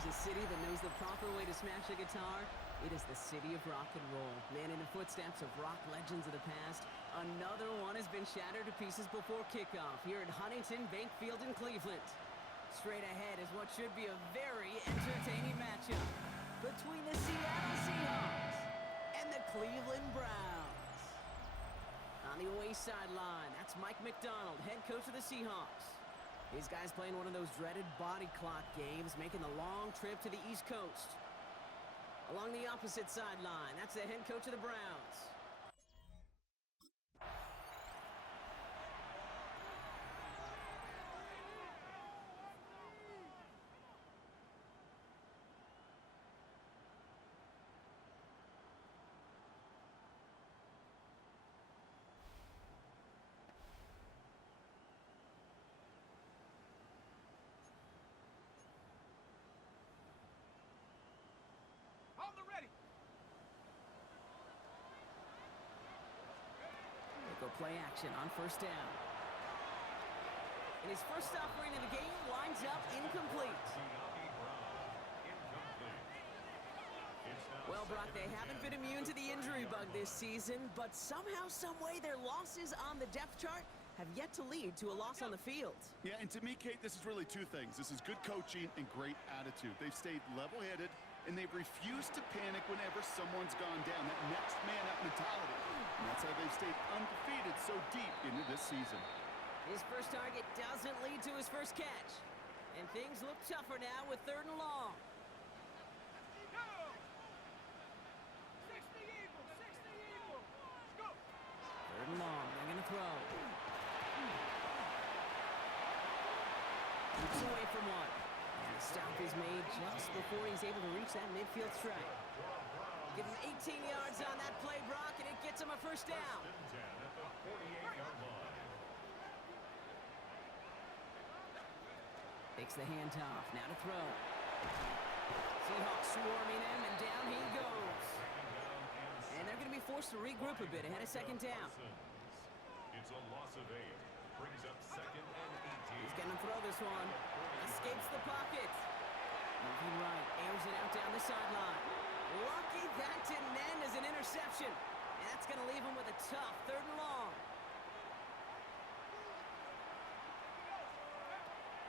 there's a city that knows the proper way to smash a guitar, it is the city of rock and roll. Man, in the footsteps of rock legends of the past, another one has been shattered to pieces before kickoff here at Huntington Bank Field in Cleveland. Straight ahead is what should be a very entertaining matchup between the Seattle Seahawks and the Cleveland Browns. On the away sideline, that's Mike McDonald, head coach of the Seahawks. These guys playing one of those dreaded body clock games, making the long trip to the East Coast. Along the opposite sideline, that's the head coach of the Browns. On the ready. They go play action on first down. And his first offering in the game lines up incomplete. Well, Brock, they haven't been immune to the injury bug this season, but somehow, someway, their losses on the depth chart have yet to lead to a loss on the field. Yeah, and to me, Kate, this is really two things. This is good coaching and great attitude. They've stayed level-headed, and they've refused to panic whenever someone's gone down. That next man up mentality. And that's how they've stayed undefeated so deep into this season. His first target doesn't lead to his first catch. And things look tougher now with 3rd and long. Go! 60 Eagles, 60 Eagles. Let's go. 3rd and long, they're going to throw. Keeps away from one. And the stop is made just before he's able to reach that midfield strike. Give him 18 yards on that play, Brock, and it gets him a first down. Takes the handoff, now to throw. Seahawks swarming him, and down he goes. And they're going to be forced to regroup a bit ahead of 2nd down. It's a loss of 8. Brings up 2nd and 18. He's going to throw this one. Escapes the pocket. Moving right, airs it out down the sideline. Lucky that didn't end as an interception. And that's going to leave him with a tough 3rd and long.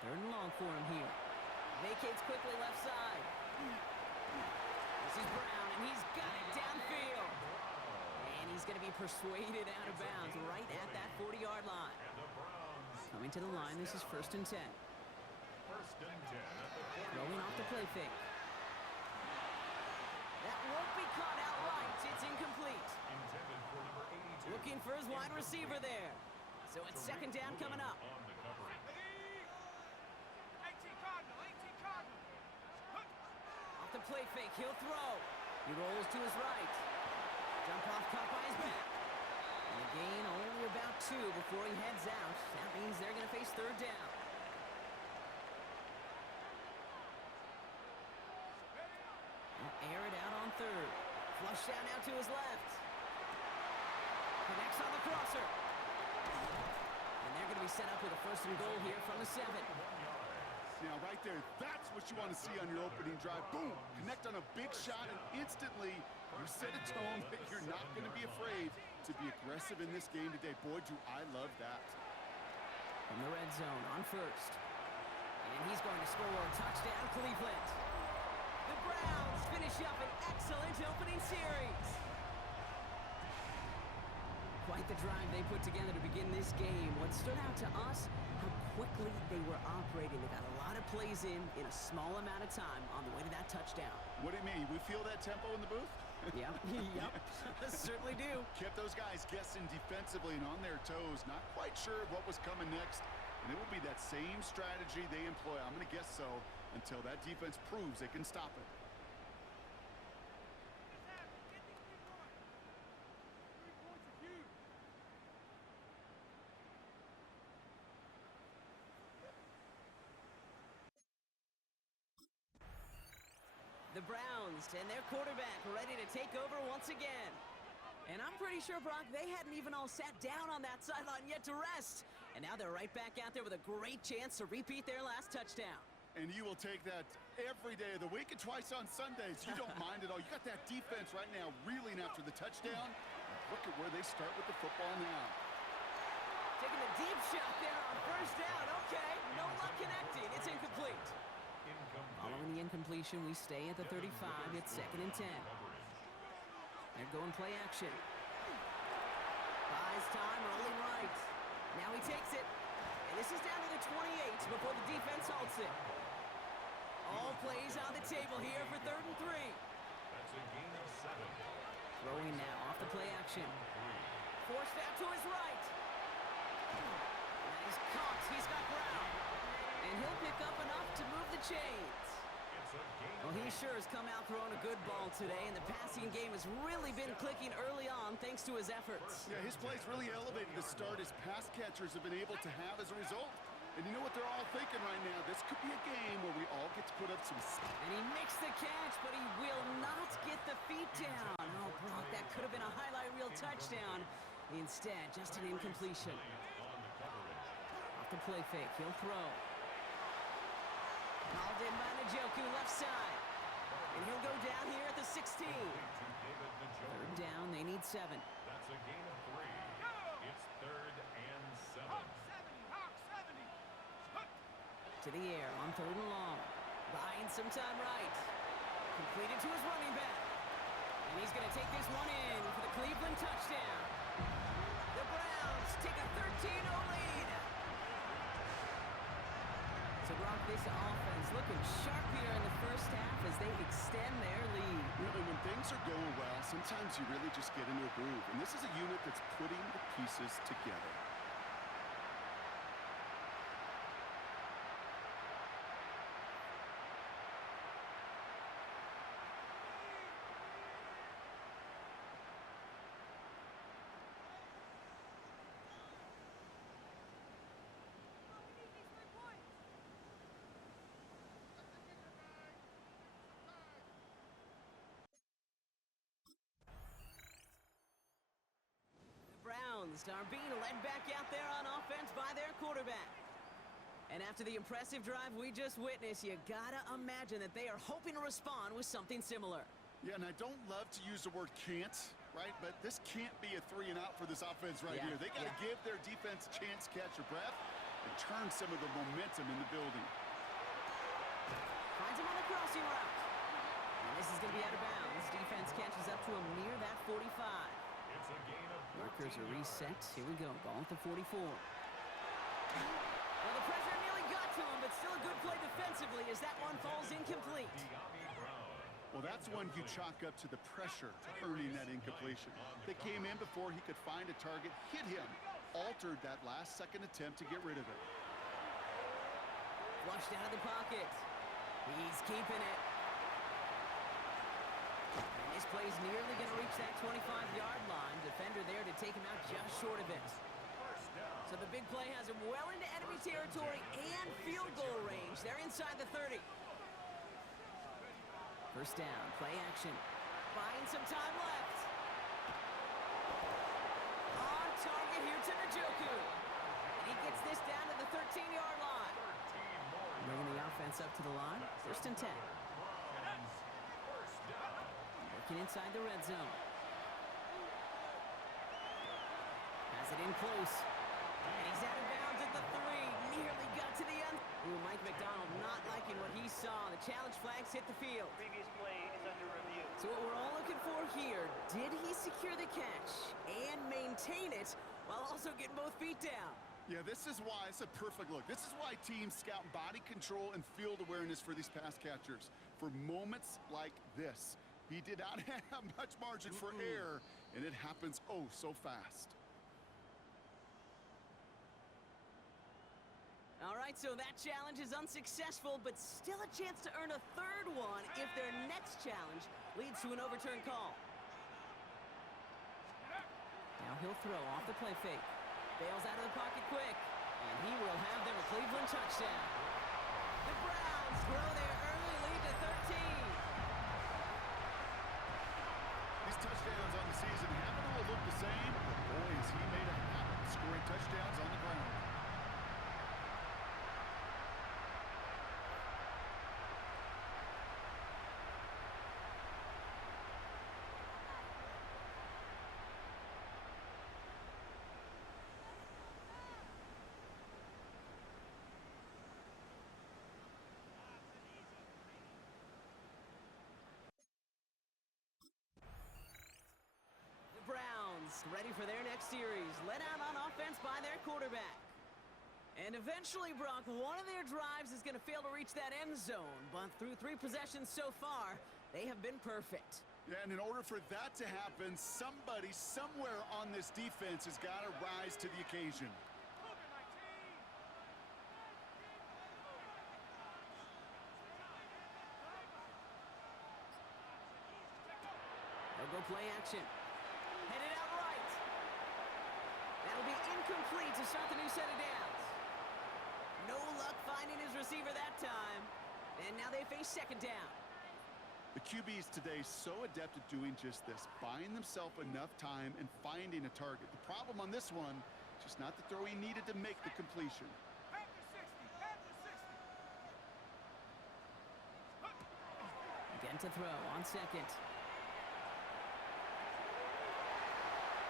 3rd and long for him here. Vacates quickly left side. This is Brown, and he's got it downfield. And he's going to be persuaded out of bounds right at that 40-yard line. Coming to the line, this is 1st and 10. 1st and 10 at the 40. Throwing off the play fake. That won't be caught outright. It's incomplete. Intended for number 82. Looking for his wide receiver there. So it's 2nd down coming up. On the coverage. 18 Cardinal, 18 Cardinal. Off the play fake, he'll throw. He rolls to his right. Jump off caught by his back. And the gain only about 2 before he heads out. That means they're going to face 3rd down. And air it out on 3rd. Flush down now to his left. Connects on the crosser. And they're going to be set up with a 1st and goal here from the 7. Now, right there, that's what you want to see on your opening drive. Boom! Connect on a big shot, and instantly you set a tone that you're not going to be afraid to be aggressive in this game today. Boy, do I love that. From the red zone on 1st. And he's going to score. Touchdown, Cleveland. The Browns finish up an excellent opening series. Quite the drive they put together to begin this game. What stood out to us, how quickly they were operating. They got a lot of plays in a small amount of time on the way to that touchdown. What do you mean? We feel that tempo in the booth? Yep, yep, certainly do. Kept those guys guessing defensively and on their toes, not quite sure what was coming next. And it will be that same strategy they employ, I'm going to guess so, until that defense proves they can stop it. Get these people on. 3 points of view. The Browns and their quarterback ready to take over once again. And I'm pretty sure, Brock, they hadn't even all sat down on that sideline yet to rest. And now they're right back out there with a great chance to repeat their last touchdown. And you will take that every day of the week and twice on Sundays. You don't mind at all. You got that defense right now reeling after the touchdown. Look at where they start with the football now. Taking a deep shot there on first down. Okay, no luck connecting. It's incomplete. Following the incompletion, we stay at the 35. It's 2nd and 10. They're going play action. Buys time, rolling right. Now he takes it. And this is down to the 28 before the defense halts it. All plays on the table here for 3rd and 3. That's a gain of 7. Throwing now off the play action. Forced out to his right. And he's caught. He's got ground. And he'll pick up enough to move the chains. It's a gain. Well, he sure has come out throwing a good ball today, and the passing game has really been clicking early on thanks to his efforts. Yeah, his play's really elevated the start his pass catchers have been able to have as a result. And you know what they're all thinking right now? This could be a game where we all get to put up some... And he makes the catch, but he will not get the feet down. Oh, Brock, that could have been a highlight reel touchdown. Instead, just an incompletion. Off the play fake, he'll throw. Called in by Njoku, left side. And he'll go down here at the 16. 3rd down, they need 7. That's a gain of 3. It's 3rd and 7. Hawks 70, Hawks 70. To the air on 3rd and long. Buying some time right. Completed to his running back. And he's going to take this one in for the Cleveland touchdown. The Browns take a 13-0 lead. So, Brock, this offense looking sharp here in the first half as they extend their lead. You know, when things are going well, sometimes you really just get into a groove. And this is a unit that's putting the pieces together. We need these 3 points. The Browns are being led back out there on offense by their quarterback. And after the impressive drive we just witnessed, you gotta imagine that they are hoping to respond with something similar. Yeah, and I don't love to use the word can't, right? But this can't be a 3 and out for this offense right here. They got to give their defense a chance to catch their breath and turn some of the momentum in the building. Finds him on the crossing route. And this is going to be out of bounds. Defense catches up to him near that 45. It's a gain of 14. Markers are reset. Here we go. Ball at the 44. Well, the pressure nearly got to him, but still a good play defensively as that one falls incomplete. Well, that's one you chalk up to the pressure earning that incompletion. They came in before he could find a target, hit him, altered that last-second attempt to get rid of it. Flushed out of the pocket. He's keeping it. And this play's nearly going to reach that 25-yard line. Defender there to take him out just short of it. So the big play has him well into enemy territory and field goal range. They're inside the 30. First down, play action. Buying some time left. On target here to Njoku. And he gets this down to the 13-yard line. Bringing the offense up to the line. 1st and 10. Working inside the red zone. Has it in close. And he's out of bounds at the 3. Nearly got to the end. Ooh, Mike McDonald not liking what he saw. The challenge flags hit the field. Previous play is under review. So what we're all looking for here, did he secure the catch and maintain it while also getting both feet down? Yeah, this is why it's a perfect look. This is why teams scout body control and field awareness for these pass catchers. For moments like this, he did not have much margin for error, and it happens oh so fast. All right, so that challenge is unsuccessful, but still a chance to earn a 3rd one if their next challenge leads to an overturned call. Now he'll throw off the play fake. Bails out of the pocket quick, and he will have them a Cleveland touchdown. The Browns grow their early lead to 13. These touchdowns on the season haven't all looked the same, but boys, he made a habit of scoring touchdowns on the ground. rest, ready for their next series. Led out on offense by their quarterback. And eventually, Brock, one of their drives is going to fail to reach that end zone. But through 3 possessions so far, they have been perfect. Yeah, and in order for that to happen, somebody somewhere on this defense has got to rise to the occasion. They'll go play action. Headed out right. That'll be incomplete to start the new set of downs. No luck finding his receiver that time. And now they face second down. The QBs today so adept at doing just this, buying themselves enough time and finding a target. The problem on this one, just not the throw he needed to make the completion. Again to throw on second.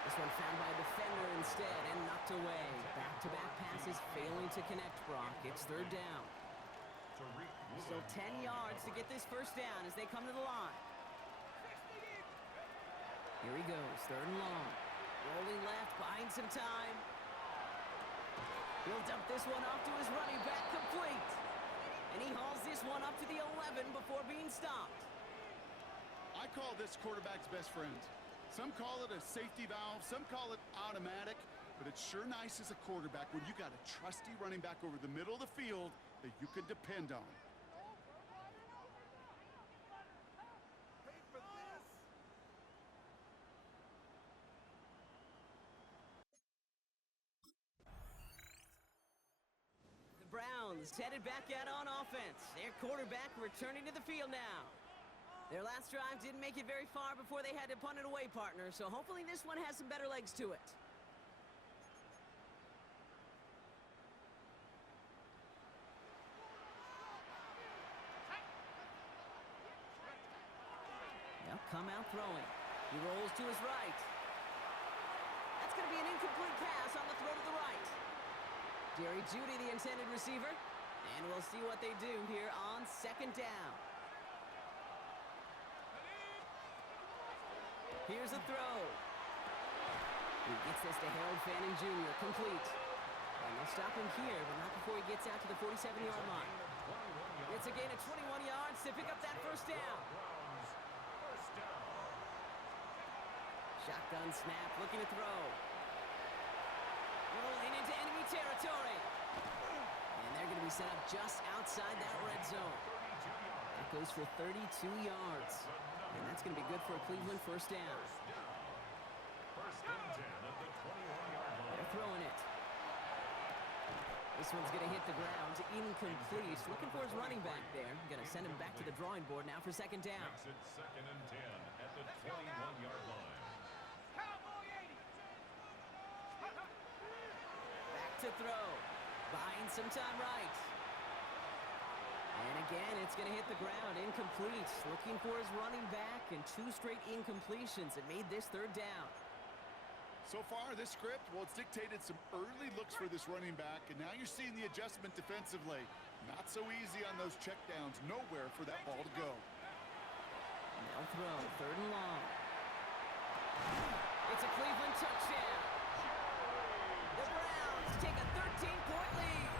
This one found by a defender instead and knocked away. Back-to-back passes failing to connect, Brock. It's third down. Still 10 yards to get this first down as they come to the line. Here he goes, third and long. Rolling left, buying some time. He'll dump this one off to his running back, complete. And he hauls this one up to the 11 before being stopped. I call this quarterback's best friend. Some call it a safety valve, some call it automatic, but it's sure nice as a quarterback when you got a trusty running back over the middle of the field that you can depend on. The Browns headed back out on offense. Their quarterback returning to the field now. Their last drive didn't make it very far before they had to punt it away, partner, so hopefully this one has some better legs to it. They'll come out throwing. He rolls to his right. That's going to be an incomplete pass on the throw to the right. Jerry Jeudy, the intended receiver. And we'll see what they do here on second down. Here's a throw. He gets this to Harold Fanning Jr. complete. And they'll stop him here, but not before he gets out to the 47-yard line. It's a gain of 21 yards to pick up that first down. Shotgun snap, looking to throw. Rolling into enemy territory. And they're going to be set up just outside that red zone. That goes for 32 yards. And that's going to be good for a Cleveland first down. First and 10 at the 21-yard line. They're throwing it. This one's going to hit the ground. Incomplete. Looking for his running back there. Going to send him back to the drawing board now for second down. Makes it second and 10 at the 21-yard line. Back to throw. Buying some time right. And again, it's going to hit the ground. Incomplete. Looking for his running back, and 2 straight incompletions. It made this third down. So far, this script, well, it's dictated some early looks for this running back, and now you're seeing the adjustment defensively. Not so easy on those checkdowns. Nowhere for that ball to go. And they'll throw. Third and long. It's a Cleveland touchdown. The Browns take a 13-point lead.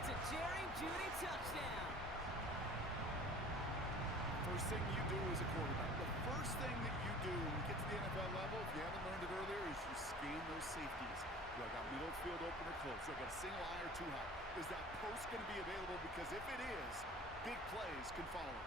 It's a Jerry Jeudy touchdown. First thing you do as a quarterback, the first thing that you do when you get to the NFL level, if you haven't learned it earlier, is you scan those safeties. Do I got middle of field open or close? Do I got a single high or too high? Is that post going to be available? Because if it is, big plays can follow.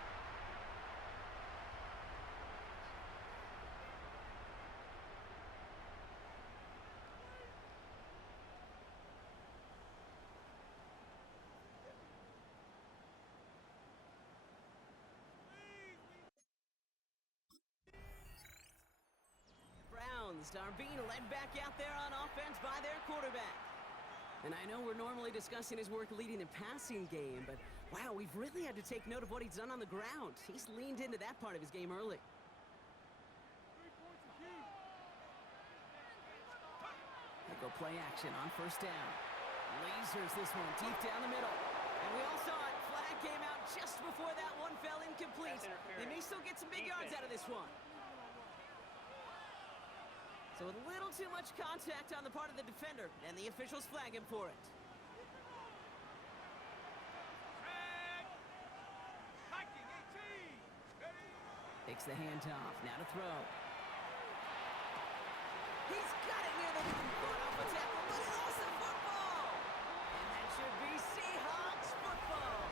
Are being led back out there on offense by their quarterback. And I know we're normally discussing his work leading the passing game, but wow, we've really had to take note of what he's done on the ground. He's leaned into that part of his game early. They go play action on first down. Lasers this one deep down the middle. And we all saw it. Flag came out just before that one fell incomplete. They may still get some big yards out of this one. So a little too much contact on the part of the defender, and the officials flag him for it. Hiking 18. Ready? Takes the handoff, now to throw. He's got it near the foot off a tackle, but it's also football! And that should be Seahawks football.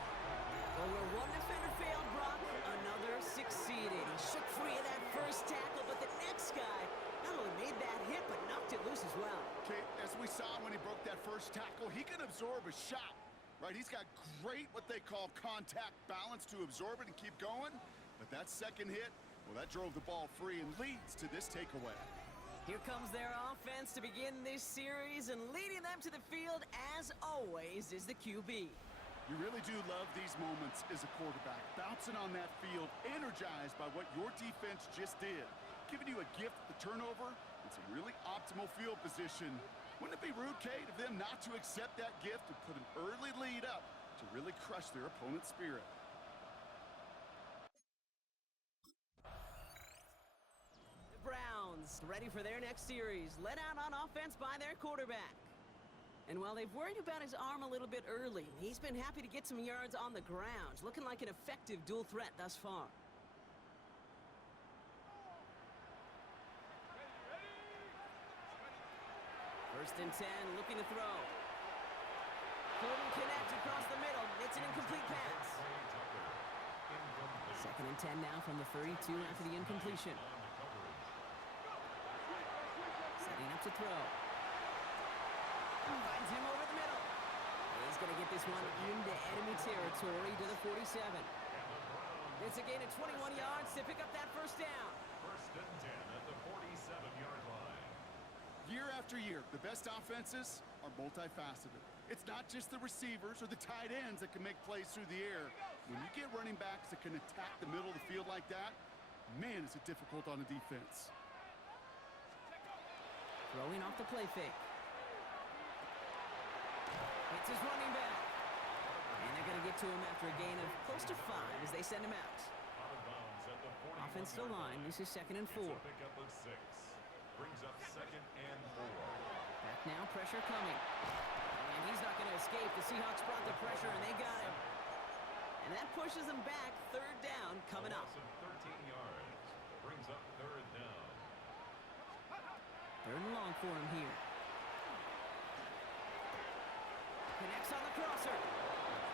Well, where one defender failed, Brock, another succeeded. He shook free of that first tackle, but the next guy not only made that hit, but knocked it loose as well. Okay, as we saw when he broke that first tackle, he can absorb a shot, right? He's got great, what they call contact balance to absorb it and keep going. But that second hit, well, that drove the ball free and leads to this takeaway. Here comes their offense to begin this series, and leading them to the field, as always, is the QB. You really do love these moments as a quarterback, bouncing on that field, energized by what your defense just did, giving you a gift at the turnover and some really optimal field position. Wouldn't it be rude, Kate, of them not to accept that gift and put an early lead up to really crush their opponent's spirit? Browns ready for their next series, led out on offense by their quarterback. And while they've worried about his arm a little bit early, he's been happy to get some yards on the ground, looking like an effective dual threat thus far. First and 10, looking to throw. Couldn't connect across the middle. It's an incomplete pass. Second and 10 now from the 32 after the incompletion. Setting up to throw. Finds him over the middle. He's going to get this one into enemy territory to the 47. It's a gain of 21 yards to pick up that first down. First and 10 at the 47-yard line. Year after year, the best offenses are multifaceted. It's not just the receivers or the tight ends that can make plays through the air. When you get running backs that can attack the middle of the field like that, man, is it difficult on a defense. Throwing off the play fake. It's his running back. And they're going to get to him after a gain of close to 5 as they send him out. Out of bounds at the 41-yard Offensive line, this is second and 4. It's a pickup of 6. Brings up second and 4. Back now, pressure coming. And he's not going to escape. The Seahawks brought the pressure, and they got him. And that pushes them back. Third down coming up. A loss of 13 yards. Brings up third down. Third and long for him here. Connects on the crosser.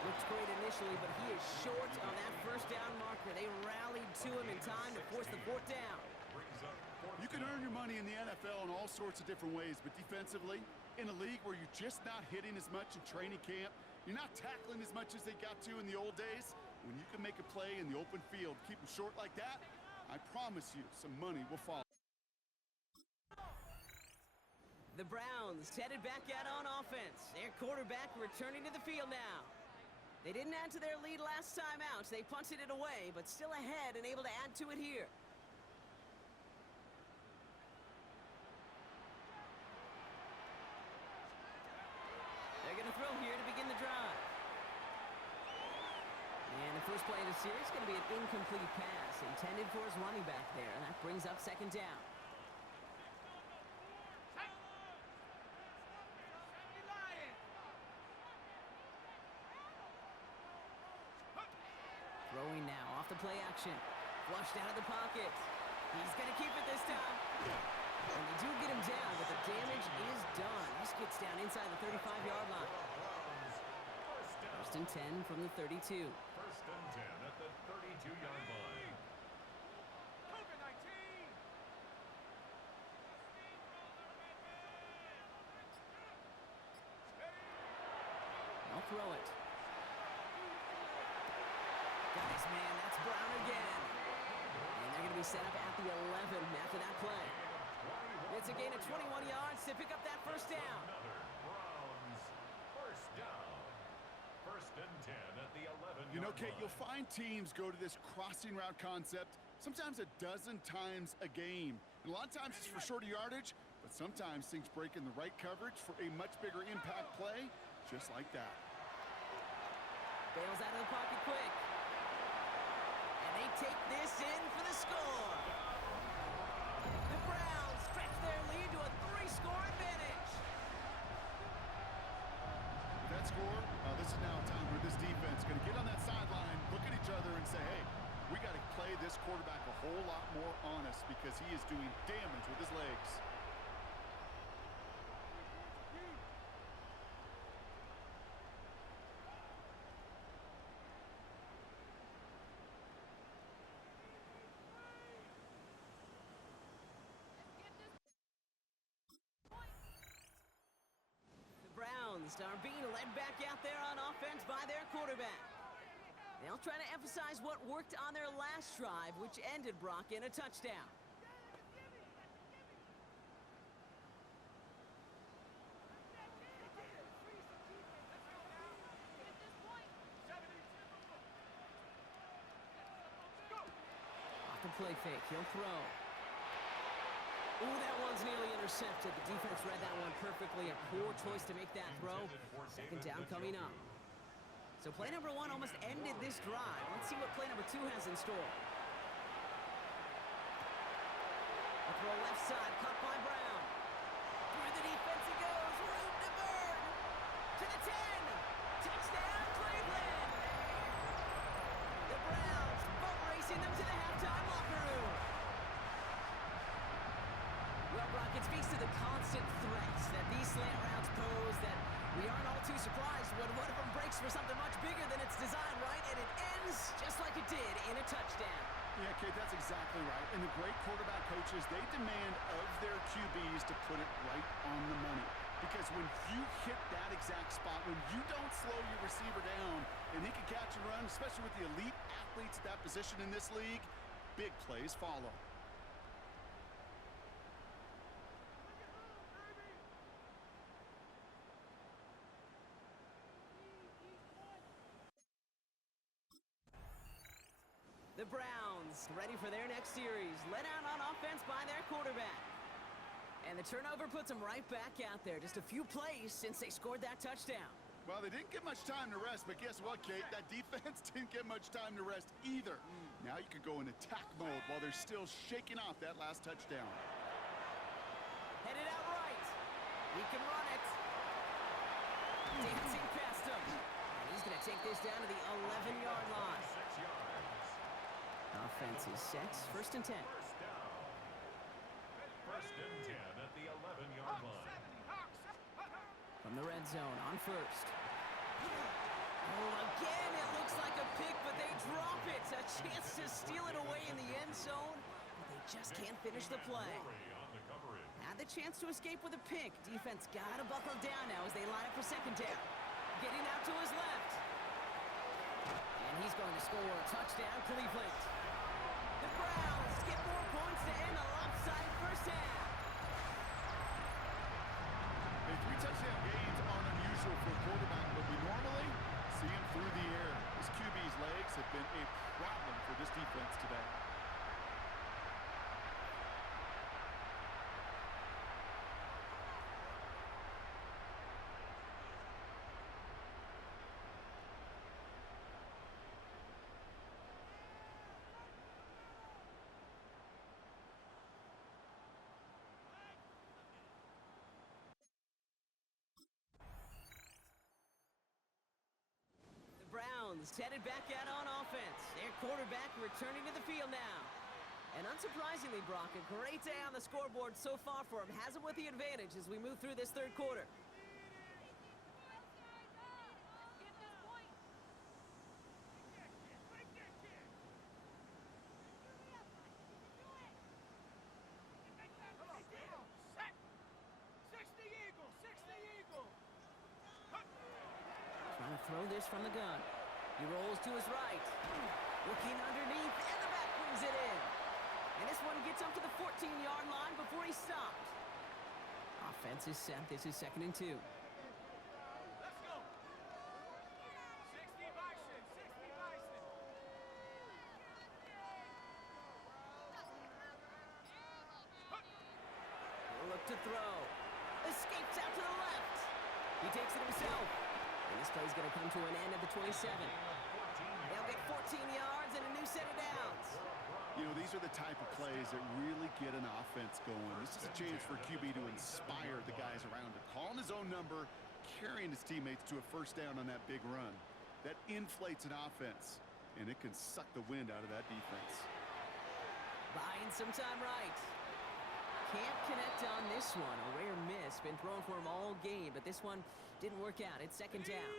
Looks great initially, but he is short on that first down marker. They rallied to him in time to force the fourth down. Brings up fourth You can earn your money in the NFL in all sorts of different ways, but defensively, in a league where you're just not hitting as much in training camp, you're not tackling as much as they got to in the old days, when you can make a play in the open field, keep them short like that, I promise you some money will follow. The Browns headed back out on offense. Their quarterback returning to the field now. They didn't add to their lead last time out. They punted it away, but still ahead and able to add to it here. They're going to throw here to begin the drive. And the first play of the series is going to be an incomplete pass intended for his running back there. And that brings up second down. Throwing now off the play action. Flushed out of the pocket. He's going to keep it this time. And they do get him down, but the damage is done. This gets down inside the 35-yard line. First and 10 from the 32. First and 10 at the 32-yard line. I'll throw it. Got his man. That's Brown again. And they're going to be set up at the 11 after that play. It's a gain of 21 yards to pick up that first down. Another Browns first down. First and 10 at the 11-yard You know, Kate, line. you'll find teams go to this crossing route concept sometimes a dozen times a game. And a lot of times it's for shorter yardage, but sometimes things break in the right coverage for a much bigger impact play, just like that. Bails out of the pocket quick. And they take this in for the score. The Browns stretch their lead to a 3-score advantage. With that score, this is now a time where this defense is going to get on that sideline, look at each other, and say, hey, we got to play this quarterback a whole lot more honest because he is doing damage with his legs. The Browns are being led back out there on offense by their quarterback. They'll try to emphasize what worked on their last drive, which ended Brock in a touchdown. Off the play fake, he'll throw. Ooh, that one's nearly intercepted. The defense read that one perfectly. A poor choice to make that throw. Second down coming up. So play number 1 almost ended this drive. Let's see what play number 2 has in store. A throw left side, caught by Brown. Through the defense he goes. Room to burn. To the 10. Touchdown, Cleveland. The Browns boat racing them to the halftime locker room. Well, Brock, it speaks to the constant threats that these slant routes pose that we aren't all too surprised when one of them breaks for something much bigger than its design, right? And it ends just like it did in a touchdown. Yeah, Kate, that's exactly right. And the great quarterback coaches, they demand of their QBs to put it right on the money. Because when you hit that exact spot, when you don't slow your receiver down and he can catch and run, especially with the elite athletes at that position in this league, big plays follow. The Browns ready for their next series, led out on offense by their quarterback. And the turnover puts them right back out there. Just a few plays since they scored that touchdown. Well, they didn't get much time to rest, but guess what, Kate? That defense didn't get much time to rest either. Now you could go in attack mode while they're still shaking off that last touchdown. Headed out right. He can run it. Dancing past him. And he's going to take this down to the 11-yard line. 6 yards. Offense is set. First and 10. First down. First and 10 at the 11-yard line. From the red zone on first. Oh, again, it looks like a pick, but they drop it. A chance to steal it away in the end zone, but they just can't finish the play. On the coverage. Had the chance to escape with a pick. Defense got to buckle down now as they line up for second down. Getting out to his left. And he's going to score a touchdown, Cleveland. The Browns get more points to end a lopsided first half. Hey, 3 touchdown gains aren't unusual for a quarterback, but we normally see him through the air. This QB's legs have been a problem for this defense today. Browns headed back out on offense. Their quarterback returning to the field now. And unsurprisingly, Brock, a great day on the scoreboard so far for him. Has him with the advantage as we move through this third quarter. Trying to throw this from the gun. He rolls to his right. Looking underneath, and the back brings it in. And this one gets up to the 14-yard line before he stopped. Offense is set. This is second and 2. Let's go. 60 Bison, 60 Bison. He'll look to throw. Escapes out to the left. He takes it himself. And this play's going to come to an end at the 27. They'll get 14 yards and a new set of downs. You know, these are the type of plays that really get an offense going. This is a chance for QB to inspire the guys around him. Calling his own number, carrying his teammates to a first down on that big run. That inflates an offense, and it can suck the wind out of that defense. Buying some time right. Can't connect on this one. A rare miss. Been thrown for him all game, but this one didn't work out. It's second down.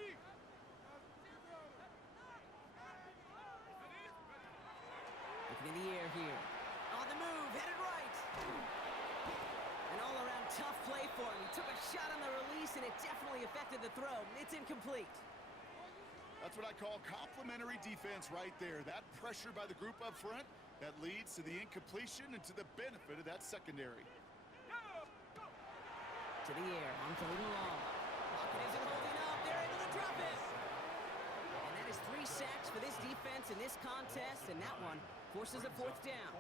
Looking in the air here. On the move, headed right. An all-around tough play for him. He took a shot on the release, and it definitely affected the throw. It's incomplete. That's what I call complimentary defense right there. That pressure by the group up front, that leads to the incompletion and to the benefit of that secondary. To the air, on third and long. Lockett isn't holding up. They're able to drop it. And that is 3 sacks for this defense in this contest, and that one forces a fourth down.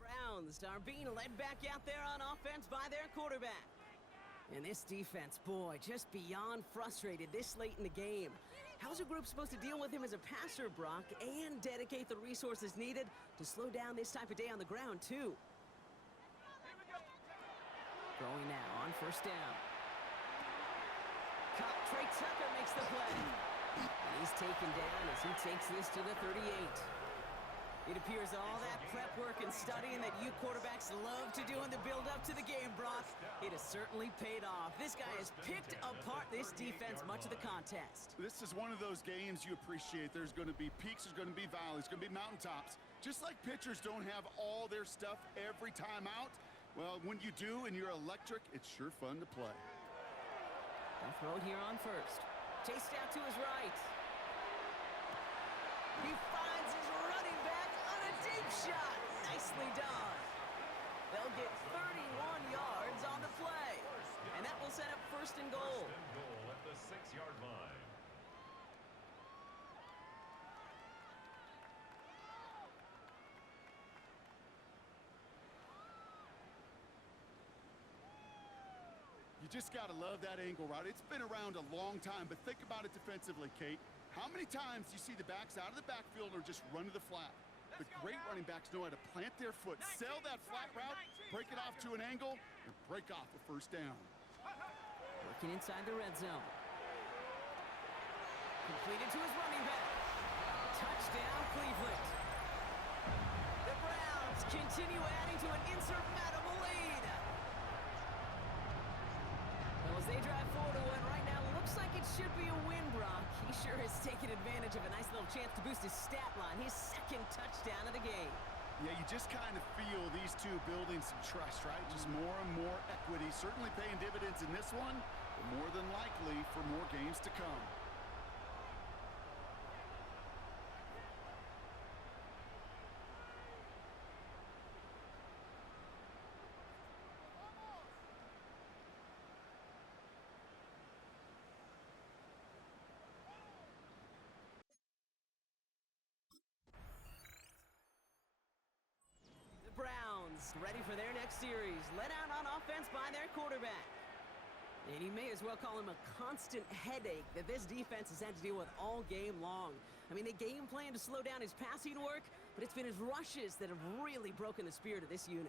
Browns are being led back out there on offense by their quarterback. And this defense, boy, just beyond frustrated this late in the game. How's a group supposed to deal with him as a passer, Brock, and dedicate the resources needed to slow down this type of day on the ground, too? Throwing now on first down. Trey Tucker makes the play. And he's taken down as he takes this to the 38. It appears all that prep work and studying that you quarterbacks love to do in the build-up to the game, Brock, it has certainly paid off. This guy has picked apart this defense much of the contest. This is one of those games you appreciate. There's going to be peaks, there's going to be valleys, there's going to be mountaintops. Just like pitchers don't have all their stuff every time out, well, when you do and you're electric, it's sure fun to play. They'll throw it here on first. Chased out to his right. He finds his running back on a deep shot. Nicely done. They'll get 31 yards on the play. And that will set up first and goal. First and goal at the 6-yard line. You just got to love that angle route. It's been around a long time, but think about it defensively, Kate. How many times do you see the backs out of the backfield or just run to the flat? The great running backs know how to plant their foot, sell that flat route, break it off to an angle, and break off a first down. Working inside the red zone. Completed to his running back. Touchdown, Cleveland. The Browns continue adding to an insurmountable lead. Well, as they drive forward to what right now looks like it should be a win, Brock. He sure has taken advantage of a nice little chance to boost his stat line. His second touchdown of the game. Yeah, you just kind of feel these two building some trust, right? Just more and more equity. Certainly paying dividends in this one, but more than likely for more games to come. Browns ready for their next series, led out on offense by their quarterback. And you may as well call him a constant headache that this defense has had to deal with all game long. I mean, they game plan to slow down his passing work, but it's been his rushes that have really broken the spirit of this unit.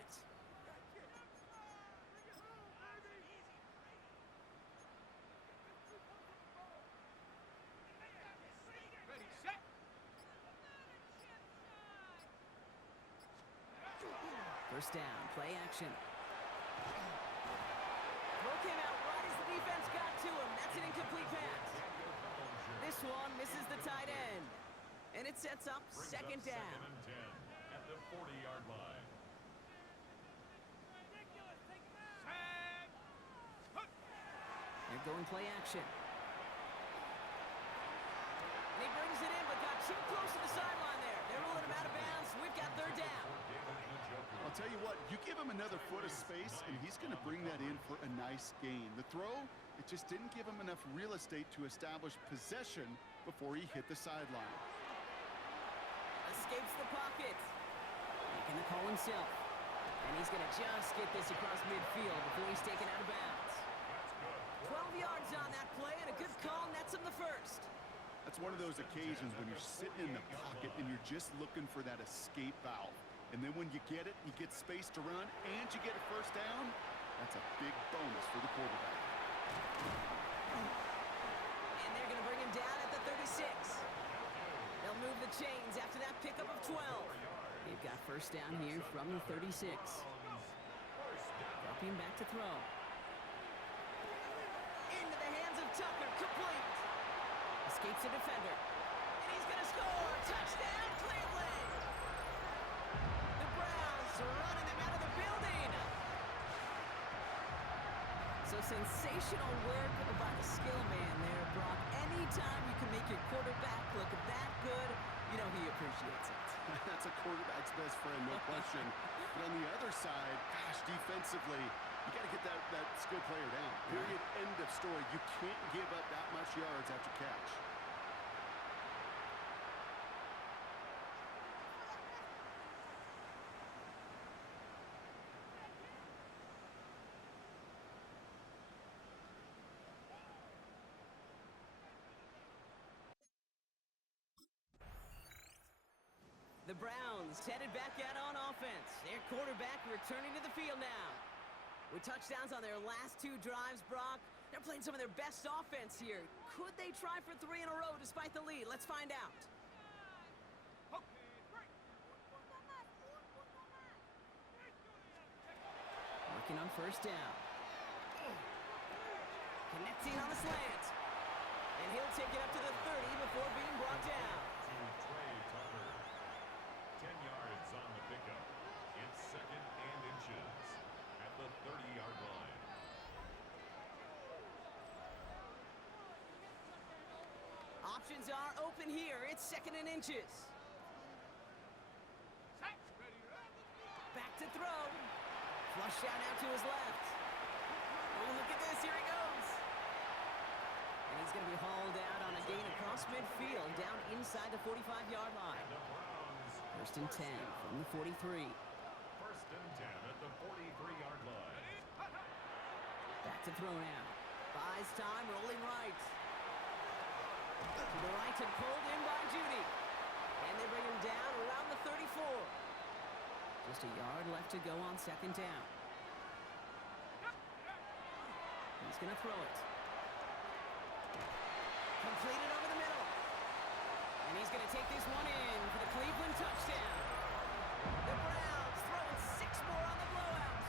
First down, play action. Throw came out right as the defense got to him. That's an incomplete pass. This one misses the tight end. And it sets up second down. Second and 10 at the 40-yard line. They're going play action. And he brings it in, but got too close to the sideline there. They're rolling him out of bounds. We've got third down. I'll tell you what, you give him another foot of space, and he's going to bring that in for a nice gain. The throw It just didn't give him enough real estate to establish possession before he hit the sideline. Escapes the pocket. Making the call himself. And he's going to just get this across midfield before he's taken out of bounds. 12 yards on that play, and a good call nets him the first. That's one of those occasions when you're sitting in the pocket and you're just looking for that escape valve. And then when you get it, you get space to run, and you get a first down, that's a big bonus for the quarterback. And they're going to bring him down at the 36. They'll move the chains after that pickup of 12. They've got first down here from the 36. Dropping back to throw. Into the hands of Tucker, complete. Escapes the defender. And he's going to score. Touchdown, Cleveland. The Browns are running them out of the building. So sensational work by the skill man there, Brock. Anytime you can make your quarterback look that good, you know he appreciates it. That's a quarterback's best friend, no question. But on the other side, gosh, defensively, you got to get that skill player down. Period. End of story. You can't give up that much yards after catch. The Browns headed back out on offense. Their quarterback returning to the field now. With touchdowns on their last two drives, Brock, they're playing some of their best offense here. Could they try for 3 in a row despite the lead? Let's find out. Working on first down. Connecting on the slant. And he'll take it up to the 30 before being brought down. 10 yards on the pickup. It's second and inches at the 30-yard line. Options are open here. It's second and inches. Back to throw. Flush down out to his left. Oh, look at this. Here he goes. And he's going to be hauled out on a gain across midfield down inside the 45-yard line. First and 10 from the 43. First and 10 at the 43-yard line. Back to throw now. Buys time, rolling right. To the right and pulled in by Judy. And they bring him down around the 34. Just a yard left to go on second down. He's going to throw it. Completed over the middle. And he's going to take this one in for the Cleveland touchdown. The Browns throwing 6 more on the blowout.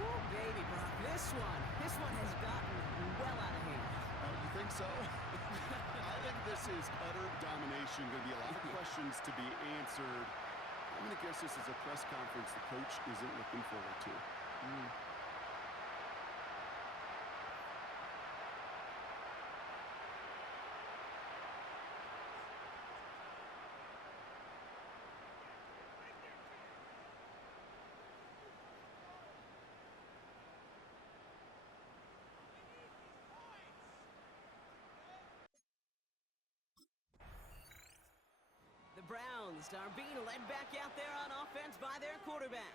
Ooh, baby, Brock. This one has gotten well out of hand. You think so? I think this is utter domination. Going to be a lot of questions to be answered. I'm going to guess this is a press conference the coach isn't looking forward to. Browns are being led back out there on offense by their quarterback.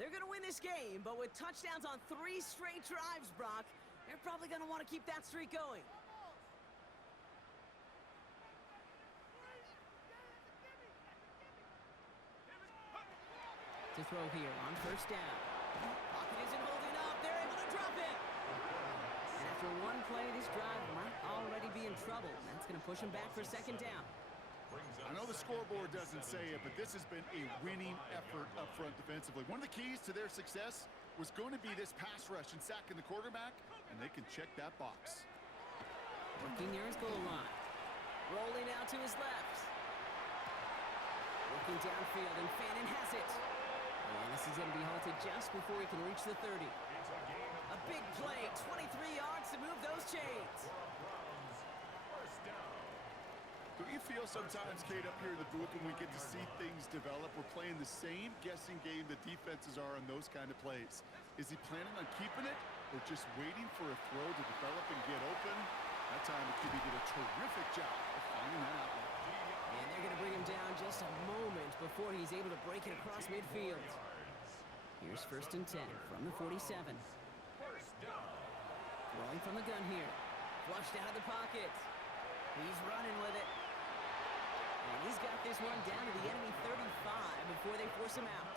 They're going to win this game, but with touchdowns on 3 straight drives, Brock, they're probably going to want to keep that streak going. To throw here on first down. Pocket isn't holding up. They're able to drop it. And after one play, this drive might already be in trouble. That's going to push him back for second down. I know the scoreboard doesn't say it, but this has been a winning effort up front defensively. One of the keys to their success was going to be this pass rush and sacking the quarterback, and they can check that box. Working near his goal line. Rolling out to his left. Working downfield, and Fannin has it. And this is going to be halted just before he can reach the 30. A big play, 23 yards to move those chains. Could Don't you feel sometimes, Kate, up here in the booth when we get to see things develop, we're playing the same guessing game the defenses are on those kind of plays? Is he planning on keeping it or just waiting for a throw to develop and get open? That time, QB did a terrific job of finding that outlet. And they're going to bring him down just a moment before he's able to break it across midfield. Here's 1st and 10 from the 47. Throwing from the gun here. Flushed out of the pocket. He's running with it. And he's got this one down to the enemy 35 before they force him out.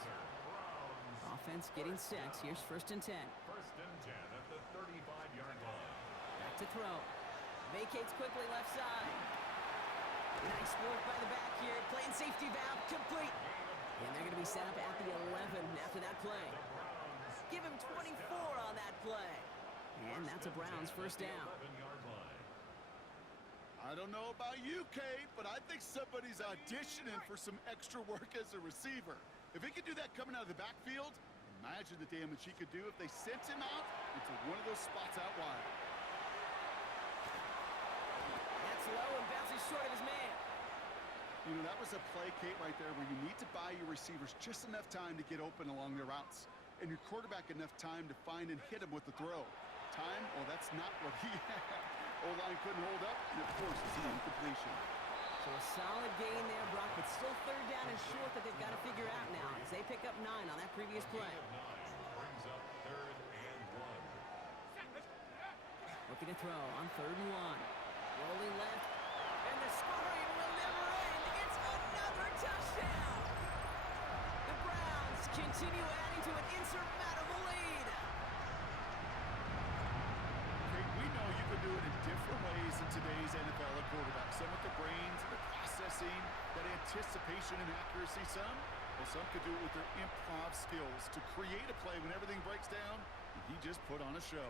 Offense getting set. Here's 1st and 10. 1st and 10 at the 35-yard line. Back to throw. Vacates quickly left side. Nice work by the back here. Playing safety valve complete. And they're going to be set up at the 11 after that play. Give him 24 on that play. And that's a Browns 1st down. I don't know about you, Kate, but I think somebody's auditioning for some extra work as a receiver. If he could do that coming out of the backfield, imagine the damage he could do if they sent him out into one of those spots out wide. That's low and bounces short of his man. You know, that was a play, Kate, right there where you need to buy your receivers just enough time to get open along their routes. And your quarterback enough time to find and hit him with the throw. Time? Well, that's not what he had. O-line couldn't hold up, and of course, it's an incompletion. So a solid gain there, Brock, but still 3rd down and short that they've got to figure out now as they pick up 9 on that previous play. Brings up 3rd and 1. Looking to throw on 3rd and 1. Rolling left, and the scoring will never end. It's another touchdown. The Browns continue adding to an insurmountable lead. We know you can do it in different ways in today's NFL at quarterback. Some with the brains, the processing, that anticipation and accuracy. Some could do it with their improv skills to create a play when everything breaks down. And he just put on a show.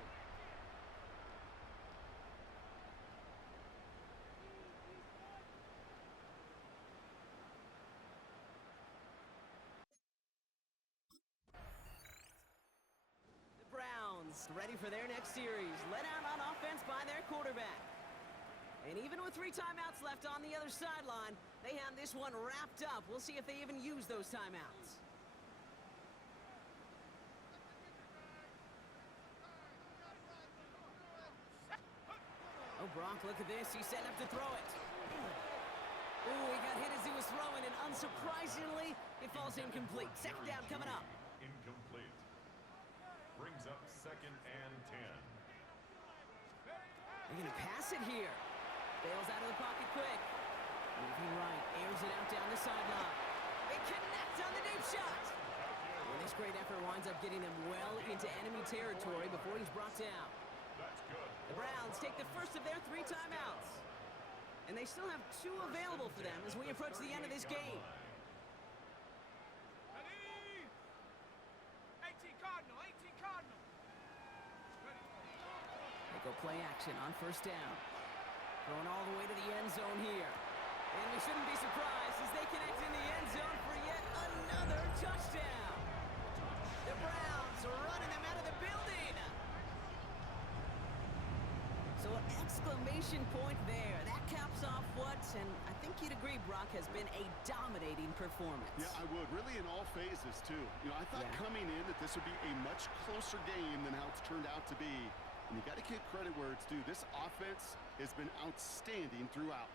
Ready for their next series, led out on offense by their quarterback. And even with 3 timeouts left on the other sideline, they have this one wrapped up. We'll see if they even use those timeouts. Oh, Brock, look at this. He's setting up to throw it. Ooh, he got hit as he was throwing, and unsurprisingly, it falls incomplete. 2nd down coming up. Incomplete. Brings up 2nd and 10. They're going to pass it here. Bails out of the pocket quick. Moving right, airs it out down the sideline. They connect on the deep shot. And this great effort winds up getting them well into enemy territory before he's brought down. That's good. The Browns take the first of their 3 timeouts. And they still have 2 available for them as we approach the end of this game. 18 Cardinal, 18 Cardinal. They go play action on 1st down. Going all the way to the end zone here. And we shouldn't be surprised as they connect in the end zone for yet another touchdown. The Browns are running them out of the building. So an exclamation point there. That caps off what, and I think you'd agree, Brock, has been a dominating performance. Yeah, I would. Really in all phases, too. You know, I thought coming in that this would be a much closer game than how it's turned out to be. And you got to give credit where it's due. This offense has been outstanding throughout.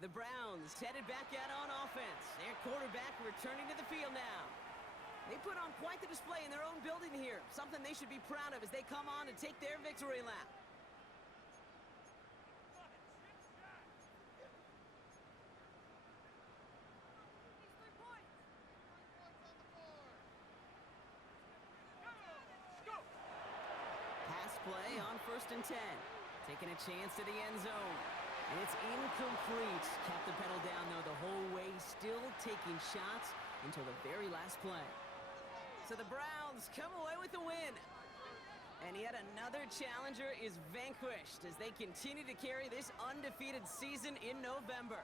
The Browns headed back out on offense. Their quarterback returning to the field now. They put on quite the display in their own building here. Something they should be proud of as they come on and take their victory lap. Pass play on 1st and 10. Taking a chance to the end zone. And it's incomplete. Kept the pedal down, though, the whole way. Still taking shots until the very last play. So the Browns come away with the win. And yet another challenger is vanquished as they continue to carry this undefeated season in November.